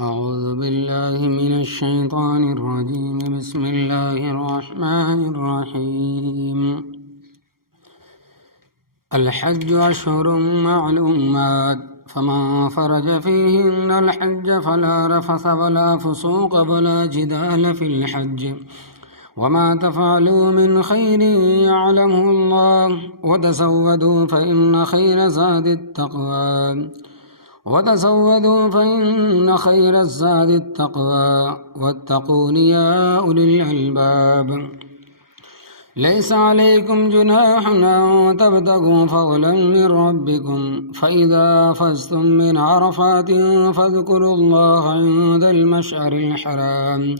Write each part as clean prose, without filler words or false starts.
أعوذ بالله من الشيطان الرجيم بسم الله الرحمن الرحيم الحج أشهر معلومات فمن فرج فيهن الحج فلا رفث ولا فسوق ولا جدال في الحج وما تفعلوا من خير يعلمه الله وتزودوا فإن خير زاد التقوى واتقون يا أولي الألباب ليس عليكم جناح أن تبتغوا فضلا من ربكم فإذا أفضتم من عرفات فاذكروا الله عند المشعر الحرام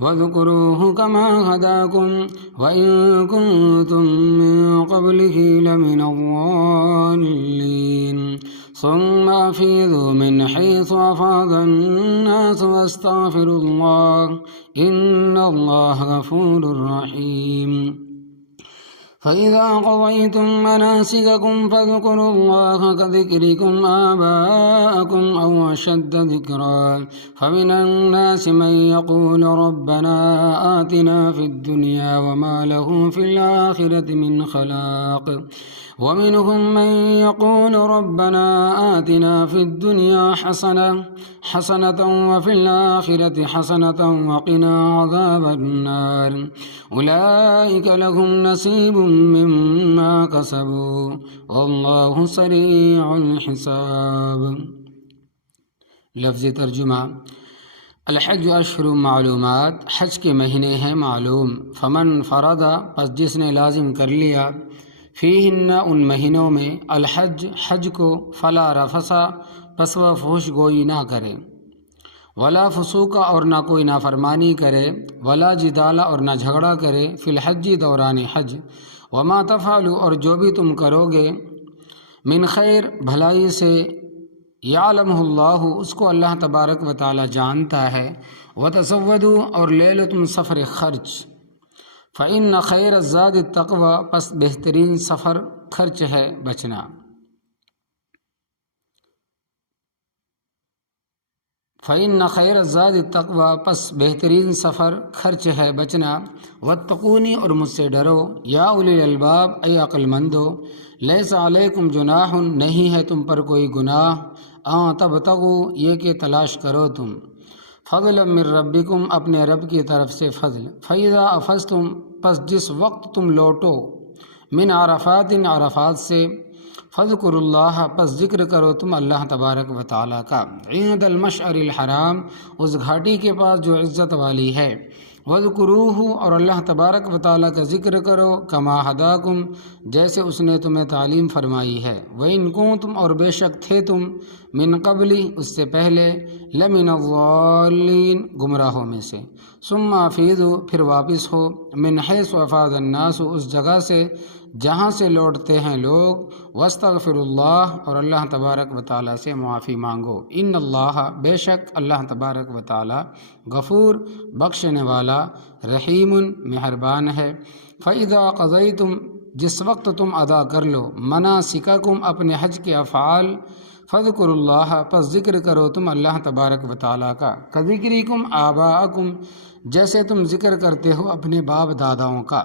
واذكروه كما هداكم وإن كنتم من قبله لمن الضالين ثم أفيضوا من حيث أفاض الناس واستغفروا الله إن الله غفور رحيم فإذا قضيتم مناسككم فاذكروا الله كذكركم آباءكم أو أشد ذكرا فمن الناس من يقول ربنا آتنا في الدنيا وما له في الآخرة من خلاق ومنهم من يقول ربنا آتنا في الدنيا حسنة وفي الآخرة حسنة وقنا عذاب النار أولئك لهم نصيب مما كسبوا والله سريع الحساب. لفظ ترجمہ الحج اشہر معلومات، حج کے مہینے ہیں معلوم، فمن فرض پس جس نے لازم کر لیا، فیہن ان مہینوں میں، الحج حج کو، فلا رفث پس وہ فحش گوئی نہ کرے، ولا فسوق اور نہ کوئی نافرمانی کرے، ولا جدال اور نہ جھگڑا کرے، فی الحج دوران حج، وما تفعلوا اور جو بھی تم کرو گے، من خیر بھلائی سے، یعلمہ اللہ اس کو اللہ تبارک و تعالی جانتا ہے، وتزودوا اور لے لو تم سفر خرچ، فإن خیر الزاد التقوی پس بہترین سفر خرچ ہے بچنا، فإن خیر الزاد التقوی پس بہترین سفر خرچ ہے بچنا، واتقونی اور مجھ سے ڈرو، یا اولی الالباب اے عقل مندو، لیس علیکم جناح نہیں ہے تم پر کوئی گناہ، ان تبتغوا یہ کہ تلاش کرو تم، فضلا من ربکم اپنے رب کی طرف سے فضل، فإذا افضتم پس جس وقت تم لوٹو، من عرفات عرفات سے، فاذکروا اللہ پس ذکر کرو تم اللہ تبارک و تعالیٰ کا، عند المشعر الحرام اس گھاٹی کے پاس جو عزت والی ہے، واذکروہ اور اللہ تبارک و تعالیٰ کا ذکر کرو، کما ہداکم جیسے اس نے تمہیں تعلیم فرمائی ہے، وَإِن كُنتُمْ اور بے شک تھے تم، من قبلی اس سے پہلے، لمن الضالین گمراہوں میں سے، ثم افیضوا پھر واپس ہو، من حیث افاض الناس اس جگہ سے جہاں سے لوٹتے ہیں لوگ، واستغفر اللہ اور اللہ تبارک و تعالیٰ سے معافی مانگو، ان اللہ بے شک اللہ تبارک و تعالیٰ غفور بخشنے والا، رحیم مہربان ہے، فإذا قضیتم جس وقت تم ادا کر لو، مناسککم اپنے حج کے افعال، فاذکروا اللہ پس ذکر کرو تم اللہ تبارک و تعالیٰ کا، کذکرکم آباءکم جیسے تم ذکر کرتے ہو اپنے باپ داداؤں کا،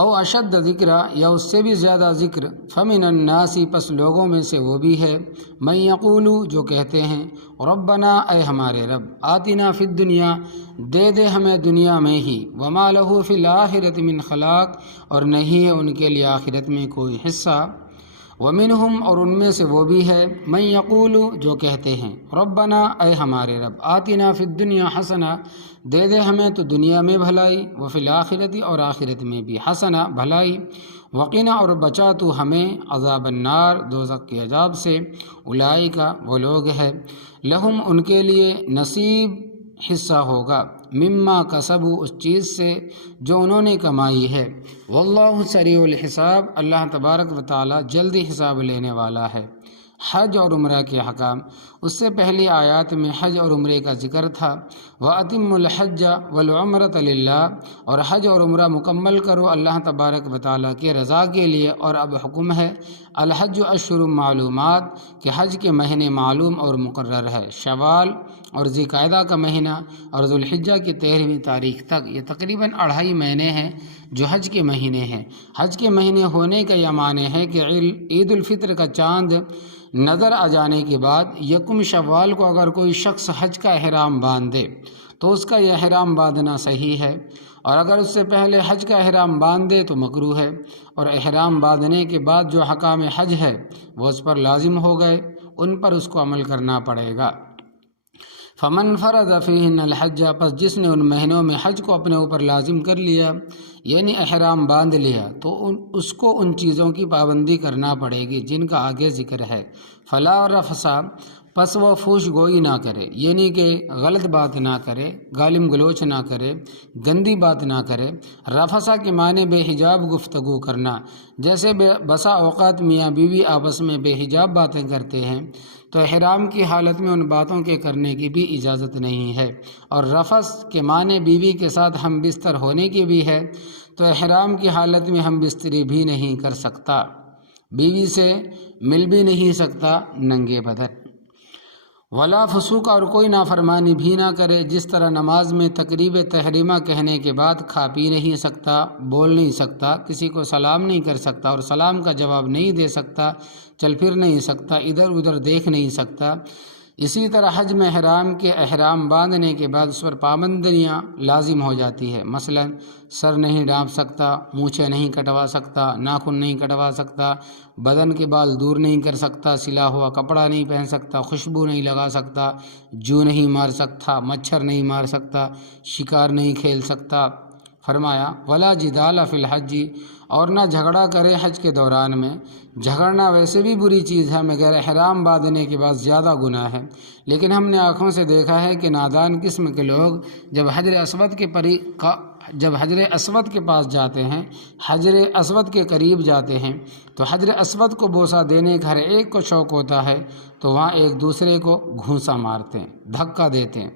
او اشد ذکر یا اس سے بھی زیادہ ذکر، فمن الناس پس لوگوں میں سے وہ بھی ہے، من یقول جو کہتے ہیں، ربنا اے ہمارے رب، آتنا فی الدنیا دے دے ہمیں دنیا میں ہی، وما لہ فی الآخرۃ من خلاق اور نہیں ہے ان کے لیے آخرت میں کوئی حصہ، ومنہم اور ان میں سے وہ بھی ہے، من یقول جو کہتے ہیں، ربنا اے ہمارے رب، آتنا فی الدنیا حسنہ دے دے ہمیں تو دنیا میں بھلائی، وفی الآخرت اور آخرت میں بھی حسنہ بھلائی، وقنا اور بچا تو ہمیں عذاب النار دوزخ کے عذاب سے، اولئک وہ لوگ ہیں، لہم ان کے لیے نصیب حصہ ہوگا، مما کسبوا اس چیز سے جو انہوں نے کمائی ہے، واللہ سریع الحساب اللہ تبارک و تعالی جلدی حساب لینے والا ہے، حج اور عمرہ کے احکام۔ اس سے پہلی آیات میں حج اور عمرے کا ذکر تھا۔ وَأَتِمُّ الْحَجَّ وَالْعُمْرَةَ لِلَّهِ، اور حج اور عمرہ مکمل کرو اللہ تبارک و تعالیٰ کی رضا کے لیے۔ اور اب حکم ہے الحج اشہر معلومات، کہ حج کے مہینے معلوم اور مقرر ہے۔ شوال اور ذی القعدہ کا مہینہ اور ذوالحجہ کی 13ویں تاریخ تک، یہ تقریباً 2.5 مہینے ہیں جو حج کے مہینے ہیں۔ حج کے مہینے ہونے کا یہ معنی ہے کہ عید الفطر کا چاند نظر آ جانے کے بعد 1 شوال کو اگر کوئی شخص حج کا احرام باندھ دے تو اس کا یہ احرام باندھنا صحیح ہے، اور اگر اس سے پہلے حج کا احرام باندھ دے تو مکروہ ہے، اور احرام باندھنے کے بعد جو احکام حج ہے وہ اس پر لازم ہو گئے، ان پر اس کو عمل کرنا پڑے گا۔ فمن فرض فیہن الحج، پس جس نے ان مہینوں میں حج کو اپنے اوپر لازم کر لیا یعنی احرام باندھ لیا، تو اس کو ان چیزوں کی پابندی کرنا پڑے گی جن کا آگے ذکر ہے۔ فلا رفث، پس وہ فحش گوئی نہ کرے، یعنی کہ غلط بات نہ کرے، گالم گلوچ نہ کرے، گندی بات نہ کرے۔ رفثہ کے معنی بے حجاب گفتگو کرنا، جیسے بسا اوقات میاں بیوی آپس میں بے حجاب باتیں کرتے ہیں، تو احرام کی حالت میں ان باتوں کے کرنے کی بھی اجازت نہیں ہے۔ اور رفث کے معنی بیوی کے ساتھ ہم بستر ہونے کی بھی ہے، تو احرام کی حالت میں ہم بستری بھی نہیں کر سکتا، بیوی سے مل بھی نہیں سکتا ننگے بدن۔ ولا فسوق، اور کوئی نافرمانی بھی نہ کرے، جس طرح نماز میں تکبیر تحریمہ کہنے کے بعد کھا پی نہیں سکتا، بول نہیں سکتا، کسی کو سلام نہیں کر سکتا اور سلام کا جواب نہیں دے سکتا، چل پھر نہیں سکتا، ادھر ادھر دیکھ نہیں سکتا، اسی طرح حج میں احرام باندھنے کے بعد اس پر پابندیاں لازم ہو جاتی ہے۔ مثلا سر نہیں ڈانپ سکتا، مونچھیں نہیں کٹوا سکتا، ناخن نہیں کٹوا سکتا، بدن کے بال دور نہیں کر سکتا، سلا ہوا کپڑا نہیں پہن سکتا، خوشبو نہیں لگا سکتا، جو نہیں مار سکتا، مچھر نہیں مار سکتا، شکار نہیں کھیل سکتا۔ فرمایا ولا جدال فی الحج، اور نہ جھگڑا کرے حج کے دوران میں۔ جھگڑنا ویسے بھی بری چیز ہے، مگر احرام باندھنے کے بعد زیادہ گناہ ہے۔ لیکن ہم نے آنکھوں سے دیکھا ہے کہ نادان قسم کے لوگ جب حجر اسود کے پاس جاتے ہیں، حجر اسود کے قریب جاتے ہیں، تو حجر اسود کو بوسہ دینے کا ہر ایک کو شوق ہوتا ہے، تو وہاں ایک دوسرے کو گھونسا مارتے ہیں، دھکا دیتے ہیں،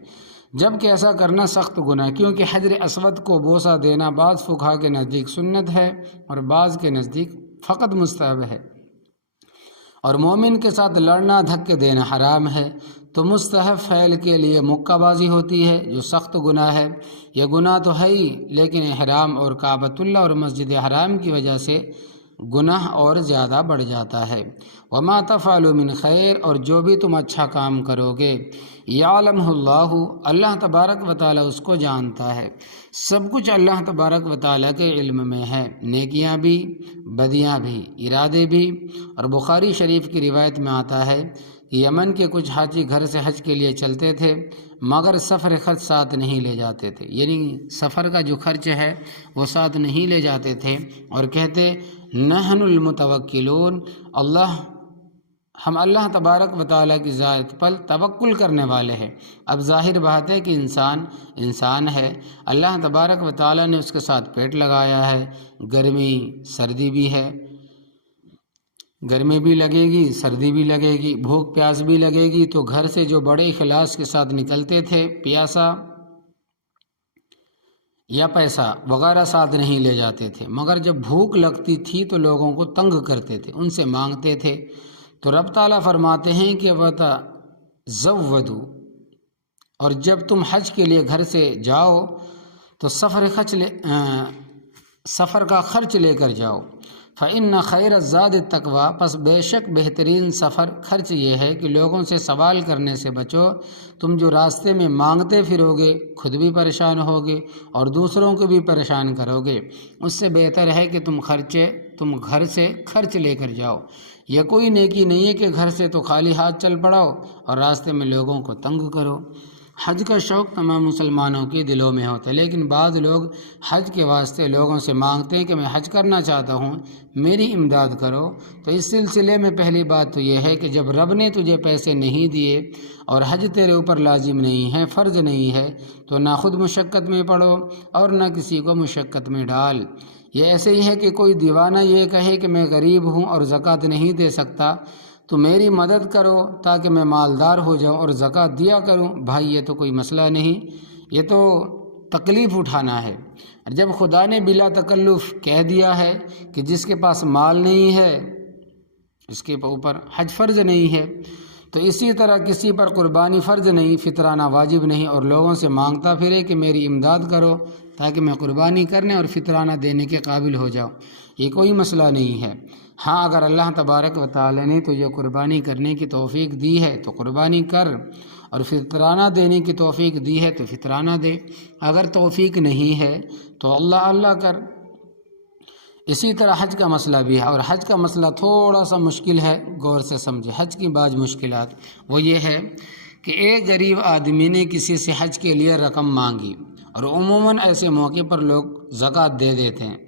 جبکہ ایسا کرنا سخت گناہ، کیونکہ حجر اسود کو بوسہ دینا بعض فقہا کے نزدیک سنت ہے اور بعض کے نزدیک فقط مستحب ہے، اور مومن کے ساتھ لڑنا دھکے دینا حرام ہے۔ تو مستحب فعل کے لیے مکہ بازی ہوتی ہے جو سخت گناہ ہے۔ یہ گناہ تو ہے ہی، لیکن احرام اور کعبۃ اللہ اور مسجد حرام کی وجہ سے گناہ اور زیادہ بڑھ جاتا ہے۔ وما تفعلوا من خیر، اور جو بھی تم اچھا کام کرو گے، یعلمہ اللہ، اللہ تبارک و تعالیٰ اس کو جانتا ہے۔ سب کچھ اللہ تبارک و تعالیٰ کے علم میں ہے، نیکیاں بھی، بدیاں بھی، ارادے بھی۔ اور بخاری شریف کی روایت میں آتا ہے کہ یمن کے کچھ حاجی گھر سے حج کے لیے چلتے تھے، مگر سفر خرچ ساتھ نہیں لے جاتے تھے، یعنی سفر کا جو خرچ ہے وہ ساتھ نہیں لے جاتے تھے، اور کہتے نحن المتوکلون، ہم اللہ تبارک و تعالیٰ کی ذات پر توکل کرنے والے ہیں۔ اب ظاہر بات ہے کہ انسان ہے، اللہ تبارک و تعالیٰ نے اس کے ساتھ پیٹ لگایا ہے، گرمی سردی بھی ہے، گرمی بھی لگے گی، سردی بھی لگے گی، بھوک پیاس بھی لگے گی، تو گھر سے جو بڑے اخلاص کے ساتھ نکلتے تھے، پیاسا یا پیسہ وغیرہ ساتھ نہیں لے جاتے تھے، مگر جب بھوک لگتی تھی تو لوگوں کو تنگ کرتے تھے، ان سے مانگتے تھے۔ تو رب تعالیٰ فرماتے ہیں کہ وَتَزَوَّدُوا، اور جب تم حج کے لیے گھر سے جاؤ تو سفر کا خرچ لے کر جاؤ۔ فَإِنَّ خَيْرَ الزَّادِ التَّقْوَىٰ، پس بے شک بہترین سفر خرچ یہ ہے کہ لوگوں سے سوال کرنے سے بچو۔ تم جو راستے میں مانگتے پھرو گے خود بھی پریشان ہوگے اور دوسروں کو بھی پریشان کرو گے، اس سے بہتر ہے کہ تم گھر سے خرچ لے کر جاؤ۔ یہ کوئی نیکی نہیں ہے کہ گھر سے تو خالی ہاتھ چل پڑاؤ اور راستے میں لوگوں کو تنگ کرو۔ حج کا شوق تمام مسلمانوں کے دلوں میں ہوتا ہے، لیکن بعض لوگ حج کے واسطے لوگوں سے مانگتے ہیں کہ میں حج کرنا چاہتا ہوں، میری امداد کرو۔ تو اس سلسلے میں پہلی بات تو یہ ہے کہ جب رب نے تجھے پیسے نہیں دیے اور حج تیرے اوپر لازم نہیں ہے، فرض نہیں ہے، تو نہ خود مشقت میں پڑو اور نہ کسی کو مشقت میں ڈال۔ یہ ایسے ہی ہے کہ کوئی دیوانہ یہ کہے کہ میں غریب ہوں اور زکوٰۃ نہیں دے سکتا، تو میری مدد کرو تاکہ میں مالدار ہو جاؤں اور زکوٰۃ دیا کروں۔ بھائی یہ تو کوئی مسئلہ نہیں، یہ تو تکلیف اٹھانا ہے۔ جب خدا نے بلا تکلف کہہ دیا ہے کہ جس کے پاس مال نہیں ہے اس کے اوپر حج فرض نہیں ہے، تو اسی طرح کسی پر قربانی فرض نہیں، فطرانہ واجب نہیں، اور لوگوں سے مانگتا پھرے کہ میری امداد کرو تاکہ میں قربانی کرنے اور فطرانہ دینے کے قابل ہو جاؤں، یہ کوئی مسئلہ نہیں ہے۔ ہاں اگر اللہ تبارک و تعالی نے تجھے قربانی کرنے کی توفیق دی ہے تو قربانی کر، اور فطرانہ دینے کی توفیق دی ہے تو فطرانہ دے، اگر توفیق نہیں ہے تو اللہ اللہ کر۔ اسی طرح حج کا مسئلہ بھی ہے، اور حج کا مسئلہ تھوڑا سا مشکل ہے، غور سے سمجھے۔ حج کی بعض مشکلات وہ یہ ہے کہ ایک غریب آدمی نے کسی سے حج کے لیے رقم مانگی، اور عموماً ایسے موقع پر لوگ زکوٰۃ دے دیتے ہیں۔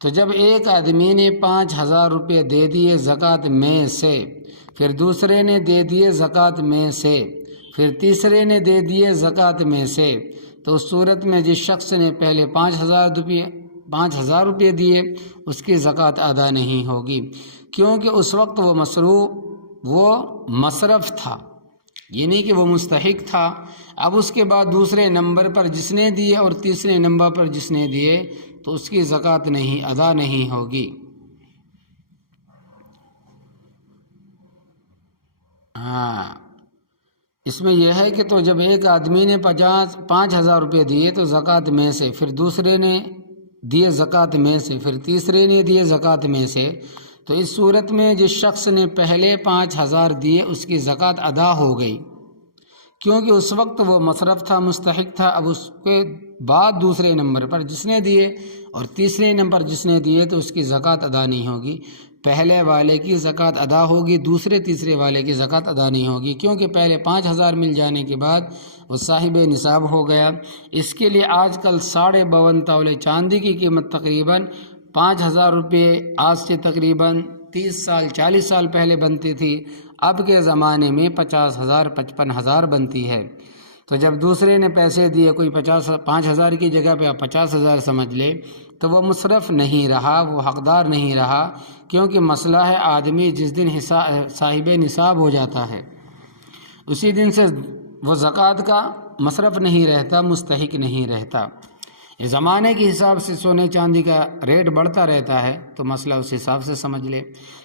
تو جب ایک آدمی نے 5,000 روپے دے دیے زکوٰۃ میں سے، پھر دوسرے نے دے دیے زکوٰۃ میں سے، پھر تیسرے نے دے دیے زکوٰۃ میں سے، تو اس صورت میں جس شخص نے پہلے 5,000 روپے دیے اس کی زکوٰۃ ادا نہیں ہوگی، کیونکہ اس وقت وہ مصرف تھا، یہ نہیں کہ وہ مستحق تھا۔ اب اس کے بعد دوسرے نمبر پر جس نے دیے اور تیسرے نمبر پر جس نے دیے تو اس کی زکوٰۃ نہیں ادا نہیں ہوگی۔ اس میں یہ ہے کہ تو جب ایک آدمی نے 5,000 روپے دیے تو زکوٰۃ میں سے، پھر دوسرے نے دیے زکوٰۃ میں سے، پھر تیسرے نے دیے زکوٰۃ میں سے، تو اس صورت میں جس شخص نے پہلے 5,000 دیے اس کی زکوٰۃ ادا ہو گئی، کیونکہ اس وقت وہ مصرف تھا، مستحق تھا۔ اب اس کے بعد دوسرے نمبر پر جس نے دیے اور تیسرے نمبر جس نے دیے تو اس کی زکوٰۃ ادا نہیں ہوگی، پہلے والے کی زکوٰۃ ادا ہوگی، دوسرے تیسرے والے کی زکوٰۃ ادا نہیں ہوگی، کیونکہ پہلے 5,000 مل جانے کے بعد وہ صاحب نصاب ہو گیا۔ اس کے لیے آج کل 52.5 تولے چاندی کی قیمت تقریباً 5,000 روپے آج سے تقریباً 30 سال 40 سال پہلے بنتی تھی، اب کے زمانے میں 50,000 55,000 بنتی ہے۔ تو جب دوسرے نے پیسے دیے، کوئی 5,000 کی جگہ پہ آپ 50,000 سمجھ لے، تو وہ مصرف نہیں رہا، وہ حقدار نہیں رہا، کیونکہ مسئلہ ہے آدمی جس دن صاحب نصاب ہو جاتا ہے اسی دن سے وہ زکوٰۃ کا مصرف نہیں رہتا، مستحق نہیں رہتا۔ اس زمانے کے حساب سے سونے چاندی کا ریٹ بڑھتا رہتا ہے تو مسئلہ اس حساب سے سمجھ لے۔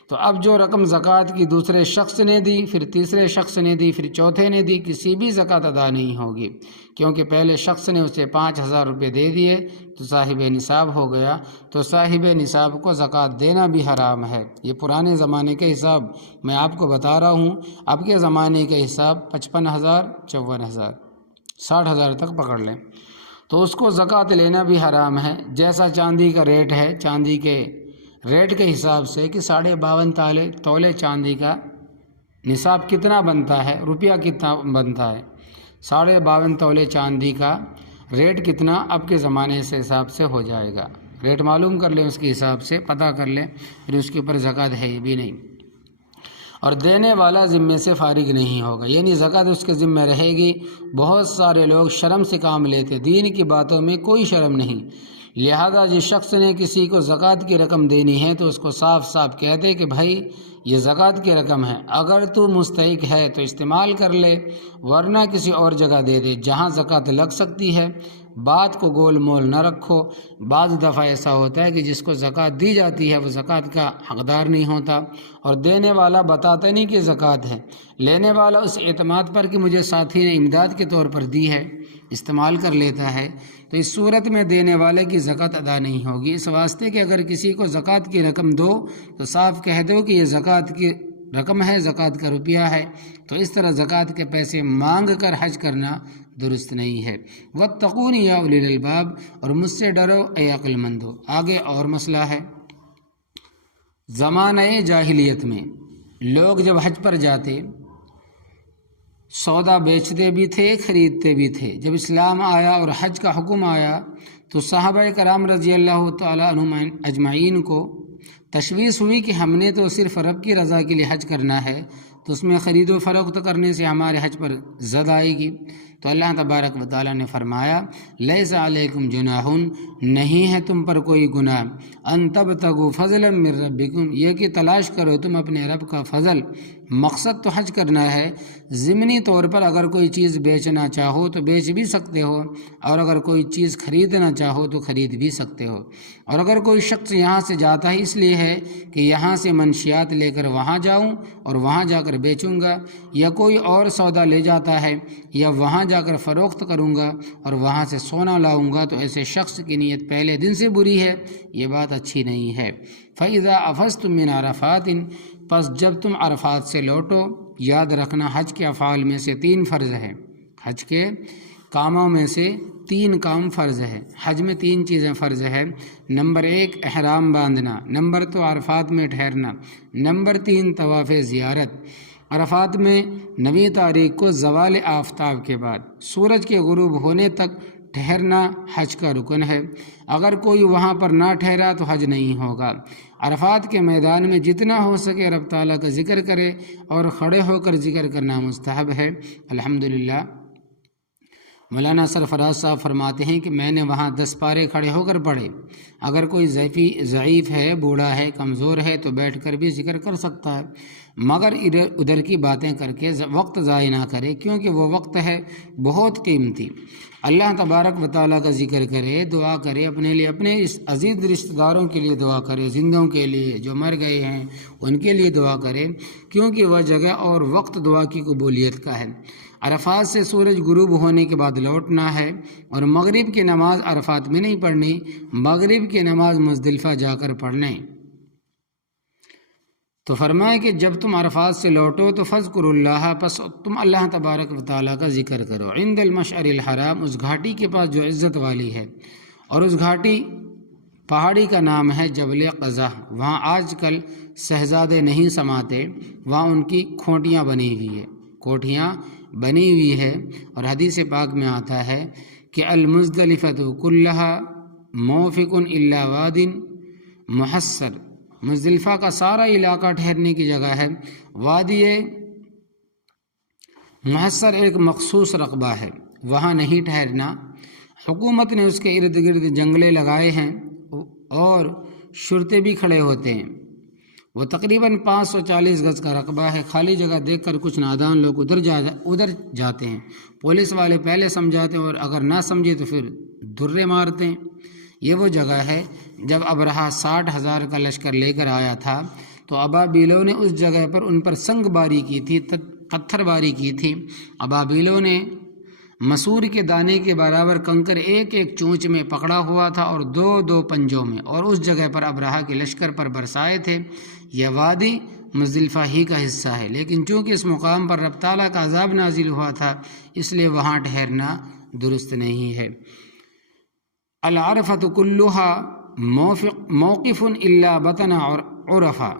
تو اب جو رقم زکوٰۃ کی دوسرے شخص نے دی، پھر تیسرے شخص نے دی، پھر چوتھے نے دی، کسی بھی زکوٰۃ ادا نہیں ہوگی، کیونکہ پہلے شخص نے اسے 5,000 روپے دے دیے تو صاحب نصاب ہو گیا، تو صاحب نصاب کو زکوٰۃ دینا بھی حرام ہے۔ یہ پرانے زمانے کے حساب میں آپ کو بتا رہا ہوں، اب کے زمانے کے حساب 55,000 54,000 60,000 تک پکڑ لیں، تو اس کو زکوٰۃ لینا بھی حرام ہے۔ جیسا چاندی کا ریٹ ہے، چاندی کے ریٹ کے حساب سے کہ 52.5 تولے چاندی کا نصاب کتنا بنتا ہے، روپیہ کتنا بنتا ہے، 52.5 تولے چاندی کا ریٹ کتنا اب کے زمانے سے حساب سے ہو جائے گا۔ ریٹ معلوم کر لیں، اس کے حساب سے پتہ کر لیں، پھر اس کے اوپر زکوٰۃ ہے بھی نہیں، اور دینے والا ذمے سے فارغ نہیں ہوگا، یعنی زکوٰۃ اس کے ذمے رہے گی۔ بہت سارے لوگ شرم سے کام لیتے، دین کی باتوں میں کوئی شرم نہیں، لہذا جس شخص نے کسی کو زکوٰۃ کی رقم دینی ہے تو اس کو صاف صاف کہہ دے کہ بھائی یہ زکوٰۃ کی رقم ہے، اگر تو مستحق ہے تو استعمال کر لے، ورنہ کسی اور جگہ دے دے جہاں زکوٰۃ لگ سکتی ہے۔ بات کو گول مول نہ رکھو۔ بعض دفعہ ایسا ہوتا ہے کہ جس کو زکوٰۃ دی جاتی ہے وہ زکوٰۃ کا حقدار نہیں ہوتا، اور دینے والا بتاتا نہیں کہ زکوٰۃ ہے، لینے والا اس اعتماد پر کہ مجھے ساتھی نے امداد کے طور پر دی ہے استعمال کر لیتا ہے، تو اس صورت میں دینے والے کی زکوٰۃ ادا نہیں ہوگی۔ اس واسطے کہ اگر کسی کو زکوٰۃ کی رقم دو تو صاف کہہ دو کہ یہ زکوٰۃ کی رقم ہے، زکوٰۃ کا روپیہ ہے، تو اس طرح زکوٰۃ کے پیسے مانگ کر حج کرنا درست نہیں ہے۔ واتقون یا اولی الالباب، اور مجھ سے ڈرو اے عقل مندو۔ آگے اور مسئلہ ہے، زمانہ جاہلیت میں لوگ جب حج پر جاتے سودا بیچتے بھی تھے، خریدتے بھی تھے۔ جب اسلام آیا اور حج کا حکم آیا تو صحابہ کرام رضی اللہ تعالیٰ عنہم اجمعین کو تشویش ہوئی کہ ہم نے تو صرف رب کی رضا کے لیے حج کرنا ہے، تو اس میں خرید و فروخت کرنے سے ہمارے حج پر زد آئے گی۔ تو اللہ تبارک و تعالیٰ نے فرمایا لیس علیکم جناح، نہیں ہے تم پر کوئی گناہ، ان تبتغوا فضلا من ربکم، یہ کہ تلاش کرو تم اپنے رب کا فضل، مقصد تو حج کرنا ہے، ضمنی طور پر اگر کوئی چیز بیچنا چاہو تو بیچ بھی سکتے ہو، اور اگر کوئی چیز خریدنا چاہو تو خرید بھی سکتے ہو۔ اور اگر کوئی شخص یہاں سے جاتا ہے اس لیے ہے کہ یہاں سے منشیات لے کر وہاں جاؤں اور وہاں جا کر بیچوں گا، یا کوئی اور سودا لے جاتا ہے یا وہاں جا کر فروخت کروں گا اور وہاں سے سونا لاؤں گا، تو ایسے شخص کی نیت پہلے دن سے بری ہے، یہ بات اچھی نہیں ہے۔ فَإِذَا أَفَضْتُم مِّنْ عَرَفَاتٍ، پس جب تم عرفات سے لوٹو۔ یاد رکھنا حج کے افعال میں سے 3 فرض ہے، حج کے کاموں میں سے 3 کام فرض ہے۔ حج میں 3 چیزیں فرض ہے۔ نمبر 1 احرام باندھنا، نمبر 2 عرفات میں ٹھہرنا، نمبر 3 طواف زیارت۔ عرفات میں 9 تاریخ کو زوال آفتاب کے بعد سورج کے غروب ہونے تک ٹھہرنا حج کا رکن ہے۔ اگر کوئی وہاں پر نہ ٹھہرا تو حج نہیں ہوگا۔ عرفات کے میدان میں جتنا ہو سکے رب تعالیٰ کا ذکر کرے، اور کھڑے ہو کر ذکر کرنا مستحب ہے۔ الحمدللہ مولانا سرفراز صاحب فرماتے ہیں کہ میں نے وہاں 10 پارے کھڑے ہو کر پڑھے۔ اگر کوئی ضعیف ہے، بوڑھا ہے، کمزور ہے تو بیٹھ کر بھی ذکر کر سکتا ہے، مگر ادھر کی باتیں کر کے وقت ضائع نہ کرے، کیونکہ وہ وقت ہے بہت قیمتی۔ اللہ تبارک و تعالیٰ کا ذکر کرے، دعا کرے، اپنے لیے، اپنے اس عزیز رشتہ داروں کے لیے دعا کرے، زندوں کے لیے، جو مر گئے ہیں ان کے لیے دعا کرے، کیونکہ وہ جگہ اور وقت دعا کی قبولیت کا ہے۔ عرفات سے سورج غروب ہونے کے بعد لوٹنا ہے، اور مغرب کی نماز عرفات میں نہیں پڑھنی، مغرب کی نماز مزدلفہ جا کر پڑھنے۔ تو فرمایا کہ جب تم عرفات سے لوٹو تو فذکروا اللہ، پس تم اللہ تبارک و تعالیٰ کا ذکر کرو، عند المشعر الحرام، اس گھاٹی کے پاس جو عزت والی ہے، اور اس گھاٹی پہاڑی کا نام ہے جبل قزح۔ وہاں آج کل شہزادے نہیں سماتے، وہاں ان کی کھوٹیاں بنی ہوئی ہے، کوٹھیاں بنی ہوئی ہے، اور حدیث پاک میں آتا ہے کہ المزدلفۃ کلھا موفق الا واد محصر، مزدلفہ کا سارا علاقہ ٹھہرنے کی جگہ ہے، وادی محصر ایک مخصوص رقبہ ہے، وہاں نہیں ٹھہرنا۔ حکومت نے اس کے ارد گرد جنگلے لگائے ہیں اور شرطے بھی کھڑے ہوتے ہیں۔ وہ تقریباً 540 گز کا رقبہ ہے۔ خالی جگہ دیکھ کر کچھ نادان لوگ ادھر جاتے ہیں، پولیس والے پہلے سمجھاتے ہیں، اور اگر نہ سمجھے تو پھر درے مارتے ہیں۔ یہ وہ جگہ ہے جب ابرہہ 60,000 کا لشکر لے کر آیا تھا تو ابابیلوں نے اس جگہ پر ان پر سنگ باری کی تھی، پتھر باری کی تھی۔ ابابیلوں نے مسور کے دانے کے برابر کنکر ایک ایک چونچ میں پکڑا ہوا تھا اور 2 پنجوں میں، اور اس جگہ پر ابرہہ کے لشکر پر برسائے تھے۔ یہ وادی مزدلفہ ہی کا حصہ ہے، لیکن چونکہ اس مقام پر رب تعالیٰ کا عذاب نازل ہوا تھا اس لیے وہاں ٹھہرنا درست نہیں ہے۔ العرفۃ کلھا موقف الا بطن عرفہ،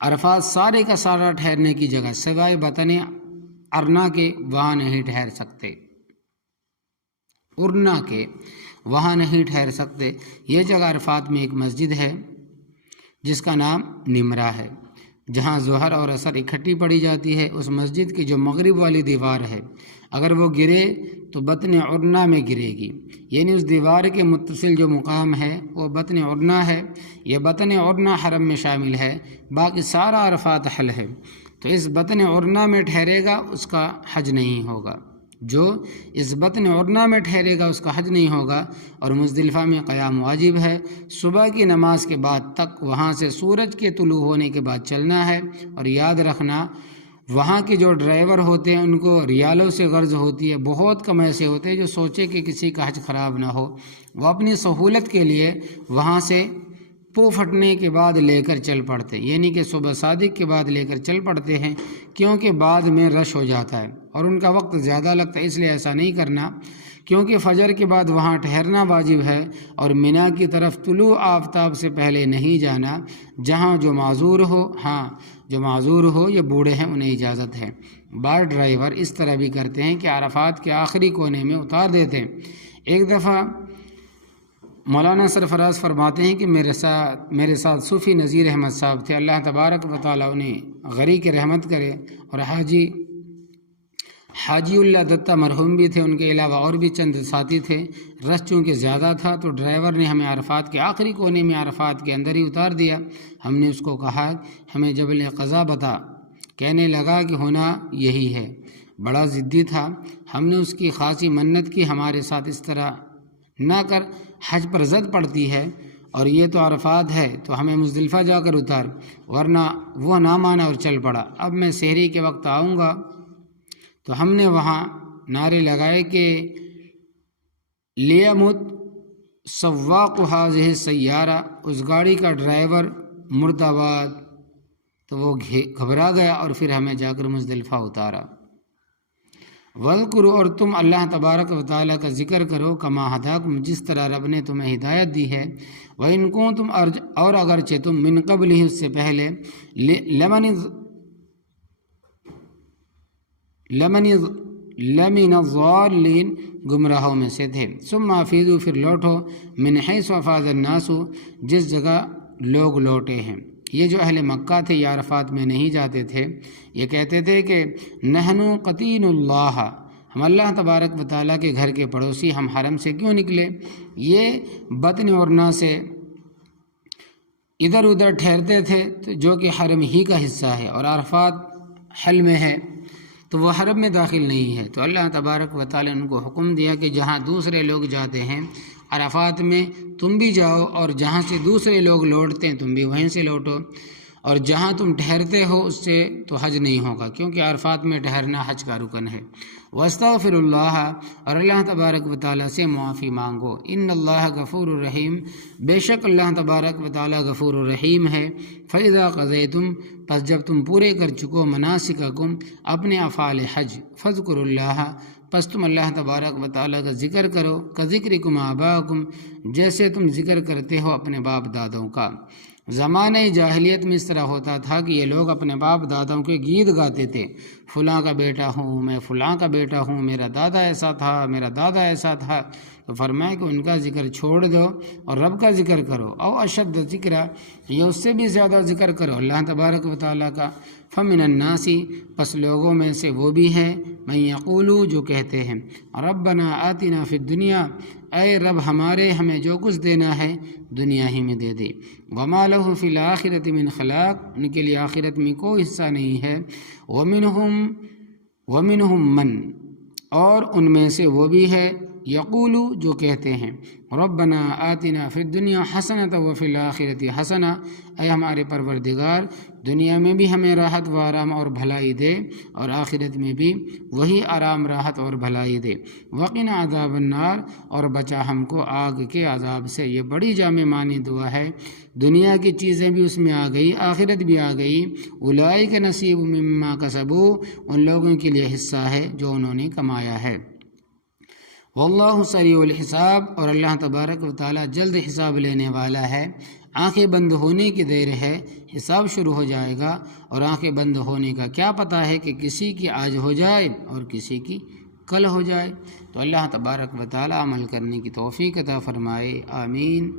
عرفات سارے کا سارا ٹھہرنے کی جگہ سوائے بطن ارنا کے وہاں نہیں ٹھہر سکتے، ارنا کے وہاں نہیں ٹھہر سکتے۔ یہ جگہ عرفات میں ایک مسجد ہے جس کا نام نمرہ ہے، جہاں ظہر اور عصر اکٹھی پڑھی جاتی ہے۔ اس مسجد کی جو مغرب والی دیوار ہے اگر وہ گرے تو بطن عرنا میں گرے گی، یعنی اس دیوار کے متصل جو مقام ہے وہ بطن عرنا ہے۔ یہ بطن عرنا حرم میں شامل ہے، باقی سارا عرفات حل ہے۔ تو اس بطن عرنا میں ٹھہرے گا اس کا حج نہیں ہوگا، جو اس بطن عرنا میں ٹھہرے گا اس کا حج نہیں ہوگا۔ اور مزدلفہ میں قیام واجب ہے، صبح کی نماز کے بعد تک، وہاں سے سورج کے طلوع ہونے کے بعد چلنا ہے۔ اور یاد رکھنا وہاں کے جو ڈرائیور ہوتے ہیں ان کو ریالوں سے غرض ہوتی ہے، بہت کم ایسے ہوتے ہیں جو سوچے کہ کسی کا حج خراب نہ ہو، وہ اپنی سہولت کے لیے وہاں سے پو پھٹنے کے بعد لے کر چل پڑتے، یعنی کہ صبح صادق کے بعد لے کر چل پڑتے ہیں، کیونکہ بعد میں رش ہو جاتا ہے اور ان کا وقت زیادہ لگتا ہے۔ اس لیے ایسا نہیں کرنا، کیونکہ فجر کے بعد وہاں ٹھہرنا واجب ہے، اور مینا کی طرف طلوع آفتاب سے پہلے نہیں جانا۔ جہاں جو معذور ہو، ہاں جو معذور ہو یا بوڑھے ہیں انہیں اجازت ہے۔ بعض ڈرائیور اس طرح بھی کرتے ہیں کہ عرفات کے آخری کونے میں اتار دیتے ہیں۔ ایک دفعہ مولانا سرفراز فرماتے ہیں کہ میرے ساتھ صوفی نذیر احمد صاحب تھے، اللہ تبارک و تعالیٰ انہیں غریق رحمت کرے، اور حاجی اللہ دتہ مرحوم بھی تھے، ان کے علاوہ اور بھی چند ساتھی تھے۔ رش چونکہ زیادہ تھا تو ڈرائیور نے ہمیں عرفات کے آخری کونے میں عرفات کے اندر ہی اتار دیا۔ ہم نے اس کو کہا ہمیں جبل قضا بتا، کہنے لگا کہ ہونا یہی ہے۔ بڑا ضدی تھا، ہم نے اس کی خاصی منت کی ہمارے ساتھ اس طرح نہ کر، حج پر زد پڑتی ہے اور یہ تو عرفات ہے تو ہمیں مزدلفہ جا کر اتار، ورنہ وہ نہ مانا اور چل پڑا۔ اب میں سحری کے وقت آؤں گا۔ تو ہم نے وہاں نعرے لگائے کہ لیمت سواق هذه السیارہ، اس گاڑی کا ڈرائیور مرد آباد۔ تو وہ گھبرا گیا اور پھر ہمیں جا کر مزدلفہ اتارا۔ وَاذْكُرُوا، اور تم اللہ تبارک و تعالیٰ کا ذکر کرو، کما ہداکم، جس طرح رب نے تمہیں ہدایت دی ہے۔ وَإِن كُنتُمْ، اور اگرچہ تم من قبلہ، اس سے پہلے، لمن الضالین، گمراہوں میں سے تھے۔ ثم افیضوا، پھر لوٹو، من حیث افاض الناس، جس جگہ لوگ لوٹے ہیں۔ یہ جو اہل مکہ تھے یہ عرفات میں نہیں جاتے تھے، یہ کہتے تھے کہ نحنو قتین اللہ، ہم اللہ تبارک و تعالیٰ کے گھر کے پڑوسی، ہم حرم سے کیوں نکلے؟ یہ بطن اورنا سے ادھر ادھر ٹھہرتے تھے جو کہ حرم ہی کا حصہ ہے، اور عرفات حل میں ہے تو وہ حرم میں داخل نہیں ہے۔ تو اللہ تبارک و تعالیٰ نے ان کو حکم دیا کہ جہاں دوسرے لوگ جاتے ہیں عرفات میں تم بھی جاؤ، اور جہاں سے دوسرے لوگ لوٹتے ہیں تم بھی وہیں سے لوٹو، اور جہاں تم ٹھہرتے ہو اس سے تو حج نہیں ہوگا، کیونکہ عرفات میں ٹھہرنا حج کا رکن ہے۔ واستغفر اللہ، اور اللہ تبارک و تعالیٰ سے معافی مانگو۔ ان اللہ غفور الرحیم، بے شک اللہ تبارک و تعالیٰ غفور الرحیم ہے۔ فاذا قضیتم، پس جب تم پورے کر چکو، مناسککم، اپنے افعال حج، فاذکروا اللہ، پس تم اللہ تبارک و تعالیٰ کا ذکر کرو، کذکرکم آباءکم، جیسے تم ذکر کرتے ہو اپنے باپ دادوں کا۔ زمانہ جاہلیت میں اس طرح ہوتا تھا کہ یہ لوگ اپنے باپ دادوں کے گیت گاتے تھے، فلاں کا بیٹا ہوں میں، فلاں کا بیٹا ہوں، میرا دادا ایسا تھا، میرا دادا ایسا تھا۔ تو فرمایا کہ ان کا ذکر چھوڑ دو اور رب کا ذکر کرو، او اشد ذکرہ، یہ اس سے بھی زیادہ ذکر کرو اللہ تبارک و تعالیٰ کا۔ فمن الناس، پس لوگوں میں سے وہ بھی ہے، من یقولو، جو کہتے ہیں ربنا آتنا فی الدنیا، اے رب ہمارے ہمیں جو کچھ دینا ہے دنیا ہی میں دے دے، وما لہ فی الآخرۃ من خلاق، ان کے لیے آخرت میں کوئی حصہ نہیں ہے، ومنہم من، اور ان میں سے وہ بھی ہے یقولو، جو کہتے ہیں ربنا آتنا فی الدنیا حسنۃ وفی الآخرۃ حسنہ، اے ہمارے پروردگار دنیا میں بھی ہمیں راحت و آرام اور بھلائی دے، اور آخرت میں بھی وہی آرام راحت اور بھلائی دے، وقنا عذاب النار، اور بچا ہم کو آگ کے عذاب سے۔ یہ بڑی جامع معنی دعا ہے، دنیا کی چیزیں بھی اس میں آ گئی، آخرت بھی آ گئی۔ اولئک نصیب مما کسبوا، ان لوگوں کے لیے حصہ ہے جو انہوں نے کمایا ہے۔ واللہ سریع الحساب، اور اللہ تبارک و تعالیٰ جلد حساب لینے والا ہے۔ آنکھیں بند ہونے کی دیر ہے، حساب شروع ہو جائے گا، اور آنکھیں بند ہونے کا کیا پتہ ہے کہ کسی کی آج ہو جائے اور کسی کی کل ہو جائے۔ تو اللہ تبارک و تعالیٰ عمل کرنے کی توفیق عطا فرمائے، آمین۔